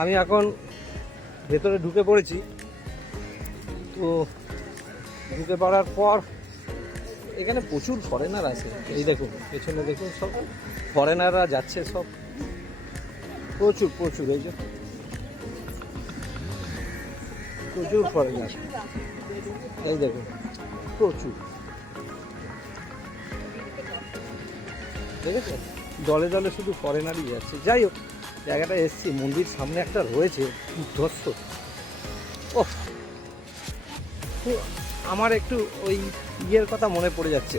আমি এখন ভেতরে ঢুকে পড়েছি। তো ঢুকে পড়ার পর এখানে প্রচুর ফরেনার আছে। এই দেখুন পেছনে দেখুন, সব ফরেনাররা যাচ্ছে, সব প্রচুর প্রচুর। এই যে প্রচুর ফরেনার, এই দেখুন প্রচুর, দেখেছে দলে দলে শুধু ফরেনারই যাচ্ছে। যাই হোক, জায়গাটা এসছি, মন্দির সামনে একটা রয়েছে উদ্ধস্ত। ও, আমার একটু ওই ইয়ের কথা মনে পড়ে যাচ্ছে,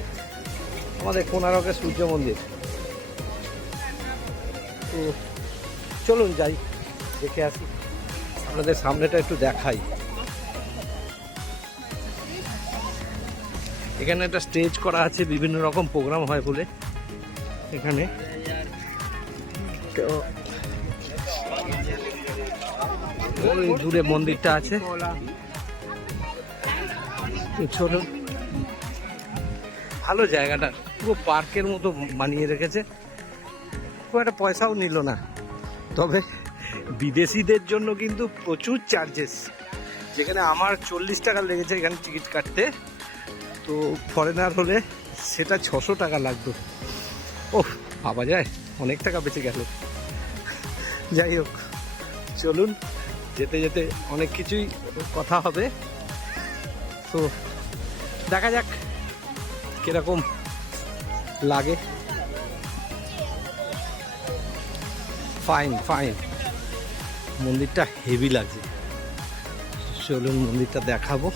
আমাদের কোণারকের সূর্য মন্দির। তো চলুন যাই, দেখে আসি, আপনাদের সামনেটা একটু দেখাই। এখানে একটা স্টেজ করা আছে, বিভিন্ন রকম প্রোগ্রাম হয় বলে এখানে। তো ওই দূরে মন্দিরটা আছে, ছোট ভালো জায়গাটা, পুরো পার্কের মতো বানিয়ে রেখেছে। খুব একটা পয়সাও নিল না, তবে বিদেশিদের জন্য কিন্তু প্রচুর চার্জেস। যেখানে আমার 40 টাকা লেগেছে এখানে টিকিট কাটতে, তো ফরেনার হলে সেটা 600 টাকা লাগতো। ও ভাবা যায়, অনেক টাকা বেঁচে গেল। যাই হোক, চলুন, যেতে যেতে অনেক কিছুই কথা হবে। তো দেখা যাক কিরকম লাগে। ফাইন ফাইন, মন্দিরটা হেভি লাগছে। চলুন মন্দিরটা দেখাবো।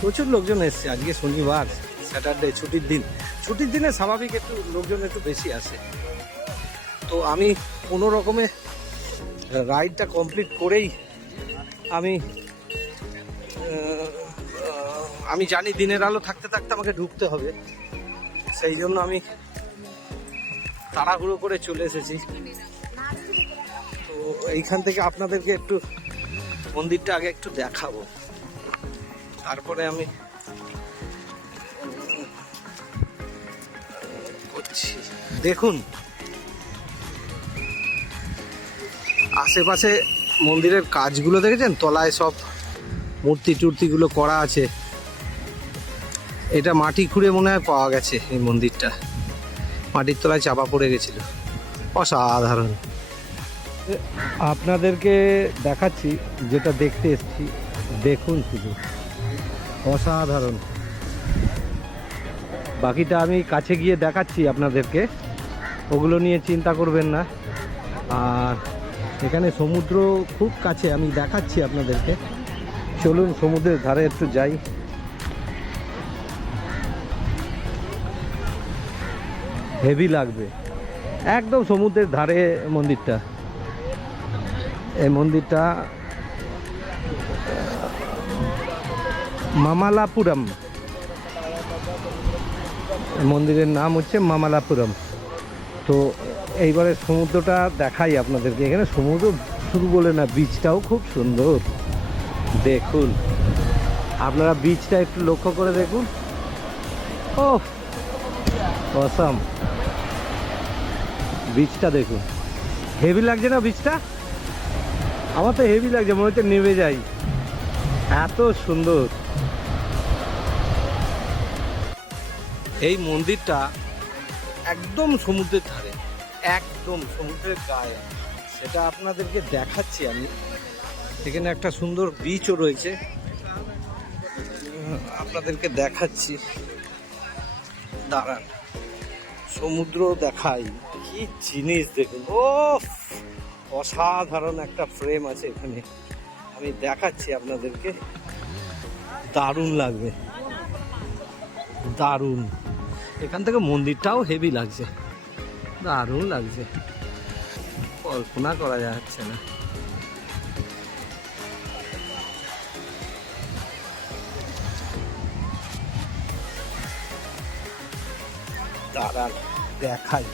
প্রচুর লোকজন এসছে, আজকে শনিবার, স্যাটারডে, ছুটির দিন। ছুটির দিনে স্বাভাবিক একটু লোকজন একটু বেশি আসে। তো আমি কোনো রকমে রাইডটা কমপ্লিট করেই আমি জানি দিনের আলো থাকতে থাকতে আমাকে ঢুকতে হবে, সেই জন্য আমি তাড়াহুড়ো করে চলে এসেছি। তো এইখান থেকে আপনাদেরকে একটু মন্দিরটা আগে একটু দেখাবো, তারপরে আমি করছি। দেখুন আশেপাশে মন্দিরের কাজগুলো দেখেছেন, তলায় সব মূর্তি টুর্তিগুলো করা আছে। এটা মাটি খুঁড়ে মনে হয় পাওয়া গেছে, এই মন্দিরটা মাটির তলায় চাপা পড়ে গেছিল। অসাধারণ, আপনাদেরকে দেখাচ্ছি যেটা দেখতে এসেছি, দেখুন শুধু অসাধারণ। বাকিটা আমি কাছে গিয়ে দেখাচ্ছি আপনাদেরকে, ওগুলো নিয়ে চিন্তা করবেন না। আর এখানে সমুদ্র খুব কাছে, আমি দেখাচ্ছি আপনাদেরকে। চলুন সমুদ্রের ধারে একটু যাই। হেভি লাগবে, একদম সমুদ্রের ধারে মন্দিরটা। এই মন্দিরটা মামালাপুরম, মন্দিরের নাম হচ্ছে মামালাপুরম। তো এইবারে সমুদ্রটা দেখাই আপনাদেরকে। এখানে সমুদ্র শুধু বলে না, বিচটাও খুব সুন্দর। দেখুন আপনারা বিচটা একটু লক্ষ্য করে দেখুন। ও অসাম, বিচটা দেখুন, হেভি লাগছে না বিচটা? আমার তো হেভি লাগছে, মনে হচ্ছে নেমে যাই, এত সুন্দর। এই মন্দিরটা একদম সমুদ্রের ধারে, একদম সমুদ্রের গায়ে, সেটা আপনাদেরকে দেখাচ্ছি আমি। এখানে একটা সুন্দর বিচও রয়েছে, আপনাদেরকে দেখাচ্ছি, দাঁড়ান, সমুদ্র দেখাই। কি জিনিস দেখুন, ও অসাধারণ একটা ফ্রেম আছে এখানে, আমি দেখাচ্ছি আপনাদেরকে, দারুণ লাগবে, দারুণ। এখান থেকে মন্দিরটাও হেভি লাগছে, দারুণ লাগছে, কল্পনা করা যাচ্ছে না। দাঁড়ান দেখাই,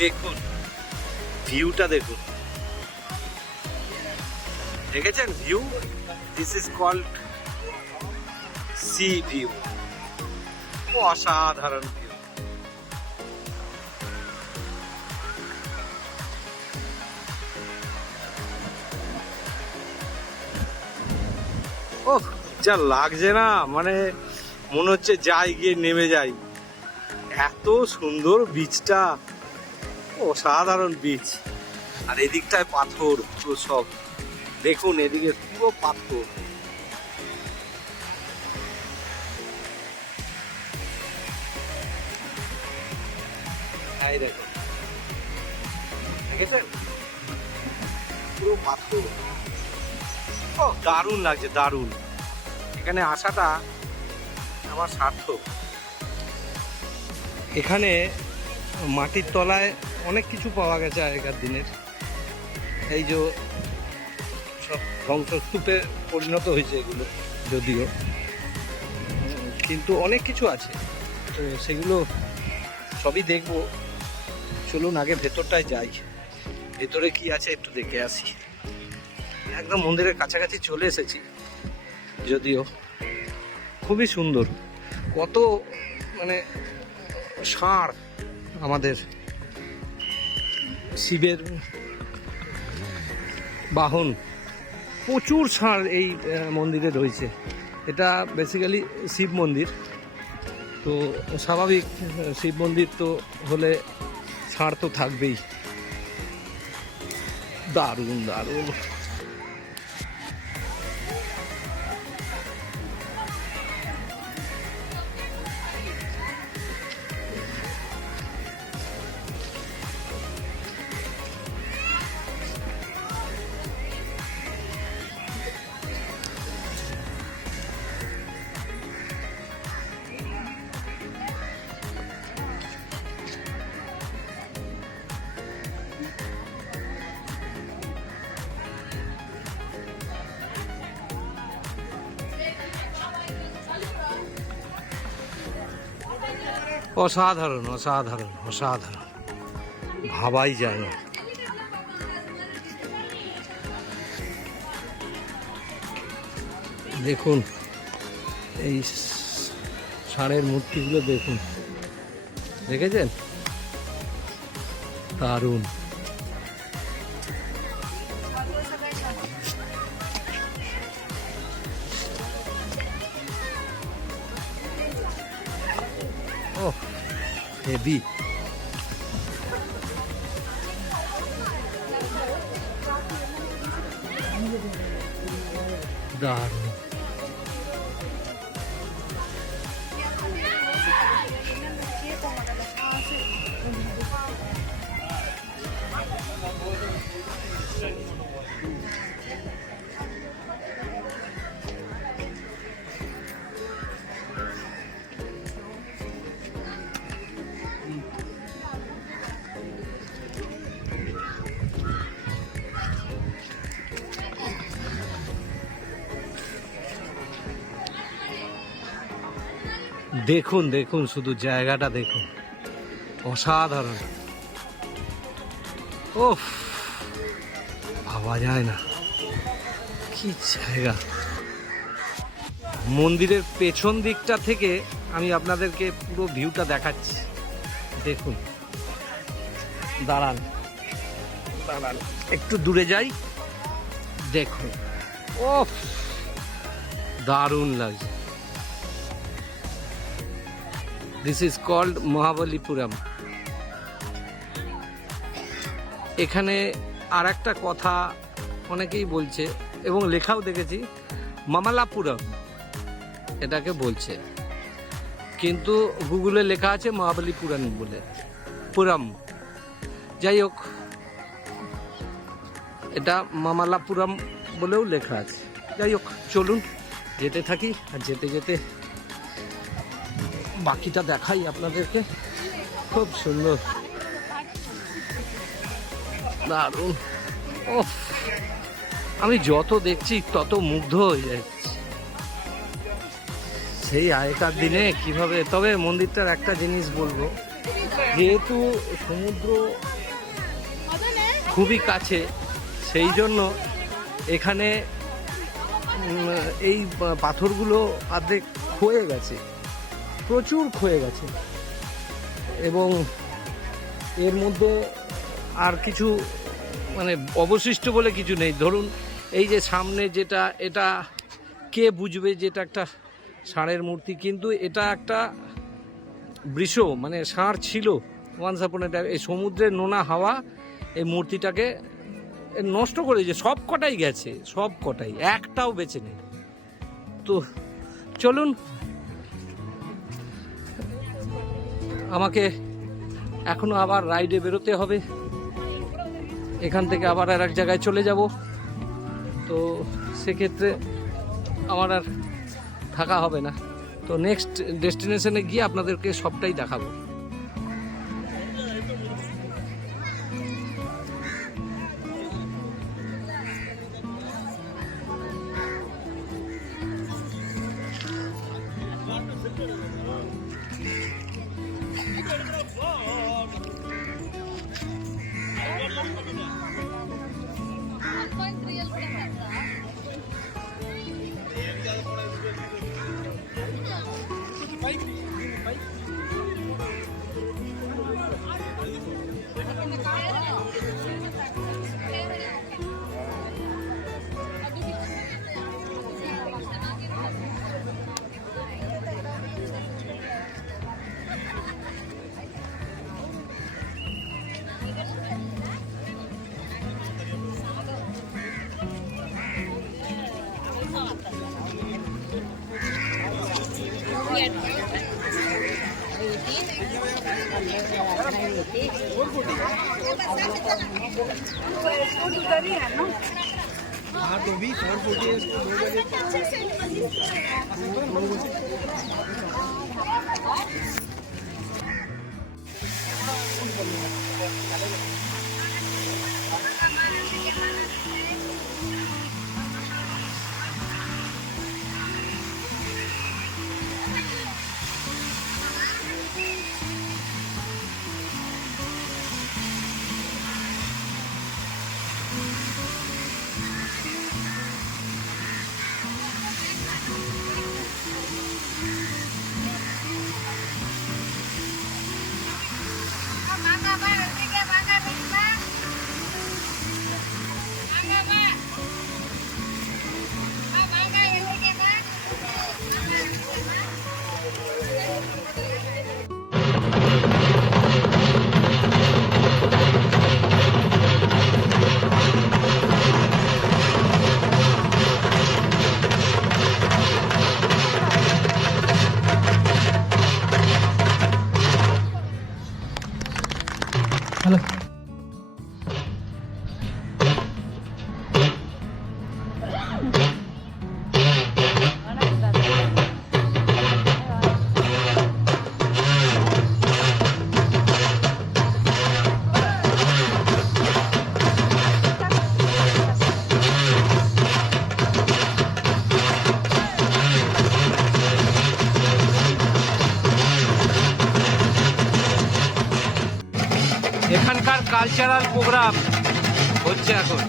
দেখুন ভিউটা দেখুন, দেখেছেন view? This is called sea view, অসাধারণ ভিউ। ওহ, যা লাগছে না, মানে মনে হচ্ছে যাই গিয়ে নেমে যাই। এত সুন্দর বিচটা, অসাধারণ বিচ। আর এদিকটায় পাথর তো সব, দেখুন এদিকে পুরো পাথর। এই দেখুন, দেখেছেন পুরো পাথর। ও দারুণ লাগছে, দারুণ। এখানে আসাটা আমার সার্থক। এখানে মাটির তলায় অনেক কিছু পাওয়া গেছে আগেকার দিনের, এই যে সব ধ্বংসস্তূপে পরিণত হয়েছে এগুলো যদিও, কিন্তু অনেক কিছু আছে, তো সেগুলো সবই দেখবো। চলুন আগে ভেতরটায় যাই, ভেতরে কি আছে একটু দেখে আসি। একদম মন্দিরের কাছাকাছি চলে এসেছি, যদিও খুবই সুন্দর। কত মানে ষাঁড়, আমাদের শিবের বাহন, প্রচুর ষাঁড় এই মন্দিরে রয়েছে। এটা বেসিক্যালি শিব মন্দির, তো স্বাভাবিক শিব মন্দির তো হলে ষাঁড় তো থাকবেই। দারুণ দারুণ। অসাধারণ অসাধারণ অসাধারণ, ভাবাই যায় না। দেখুন এই ষাঁড়ের মূর্তিগুলো দেখুন, দেখেছেন? দারুণ। ও হেভি। দারুণ। দেখুন দেখুন, শুধু জায়গাটা দেখুন, অসাধারণ। ওফ, ভাবা যায় না কি জায়গা। মন্দিরের পেছন দিকটা থেকে আমি আপনাদেরকে পুরো ভিউটা দেখাচ্ছি। দেখুন, দাঁড়ান দাঁড়ান, একটু দূরে যাই। দেখুন, ওফ, দারুণ লাগছে। This is called Mahabalipuram. এখানে আর একটা কথা অনেকেই বলছে এবং লেখাও দেখেছি, মামালাপুরম এটাকে বলছে, কিন্তু গুগলে লেখা আছে মহাবলীপুরম বলে, পুরম। যাই হোক, এটা মামালাপুরম বলেও লেখা আছে। যাই হোক, চলুন যেতে থাকি, আর যেতে যেতে বাকিটা দেখাই আপনাদেরকে। খুব সুন্দর, দারুণ। ও, আমি যত দেখছি তত মুগ্ধ হয়ে যাচ্ছি। সেই আগেকার দিনে কিভাবে। তবে মন্দিরটার একটা জিনিস বলবো, যেহেতু সমুদ্র খুবই কাছে, সেই জন্য এখানে এই পাথরগুলো অর্ধেক ক্ষয়ে গেছে, প্রচুর ক্ষয়ে গেছে, এবং এর মধ্যে আর কিছু মানে অবশিষ্ট বলে কিছু নেই। ধরুন এই যে সামনে যেটা, এটা কে বুঝবে যেটা একটা ষাঁড়ের মূর্তি, কিন্তু এটা একটা বৃষ, মানে ষাঁড় ছিল ওয়ান্স আপন এ টাইম। এই সমুদ্রের নোনা হাওয়া এই মূর্তিটাকে নষ্ট করেছে, সব কটাই গেছে, সব কটাই, একটাও বেঁচে নেই। তো চলুন, আমাকে এখনো আবার রাইডে বেরোতে হবে, এখান থেকে আবার আর এক জায়গায় চলে যাব। তো সেক্ষেত্রে আমার আর থাকা হবে না। তো নেক্সট ডেস্টিনেশনে গিয়ে আপনাদেরকে সবটাই দেখাবো। हाँ तो भी 440 इसको 2 बजे হ্যালো। এখানকার কালচারাল প্রোগ্রাম হচ্ছে এখন।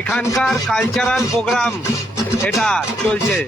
এখানকার কালচারাল প্রোগ্রাম এটা চলছে।